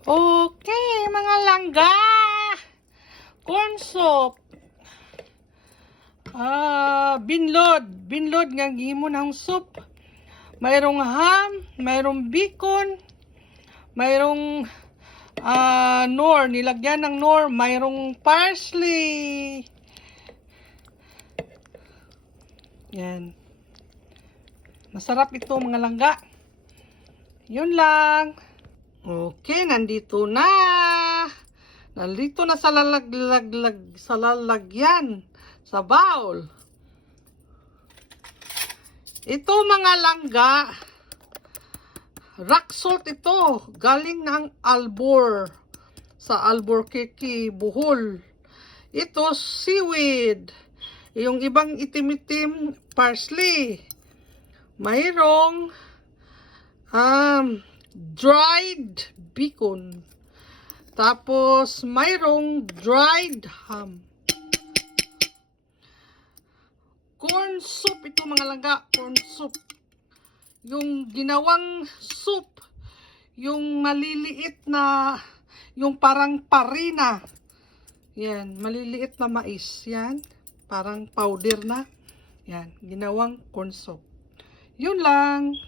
Okay, mga langga. Corn soup. Binlod nga gihimo ng soup. Mayroong ham, mayroong bacon, mayroong nor, nilagyan ng nor, mayroong parsley. Yan. Masarap ito mga langga. Yun lang. Okay, nandito na. Nandito na sa lalagyan. Sa bowl. Ito mga langga. Rock salt ito. Galing ng Albor. Sa Albuquerque, Bohol. Ito seaweed. Yung ibang itim-itim parsley. Mayroong dried bacon. Tapos mayroong dried ham. Corn soup ito mga langga, corn soup. Yung ginawang soup, yung maliliit na, yung parang parina. Yan, maliliit na mais. Yan, parang powder na. Yan, ginawang corn soup. Yun lang.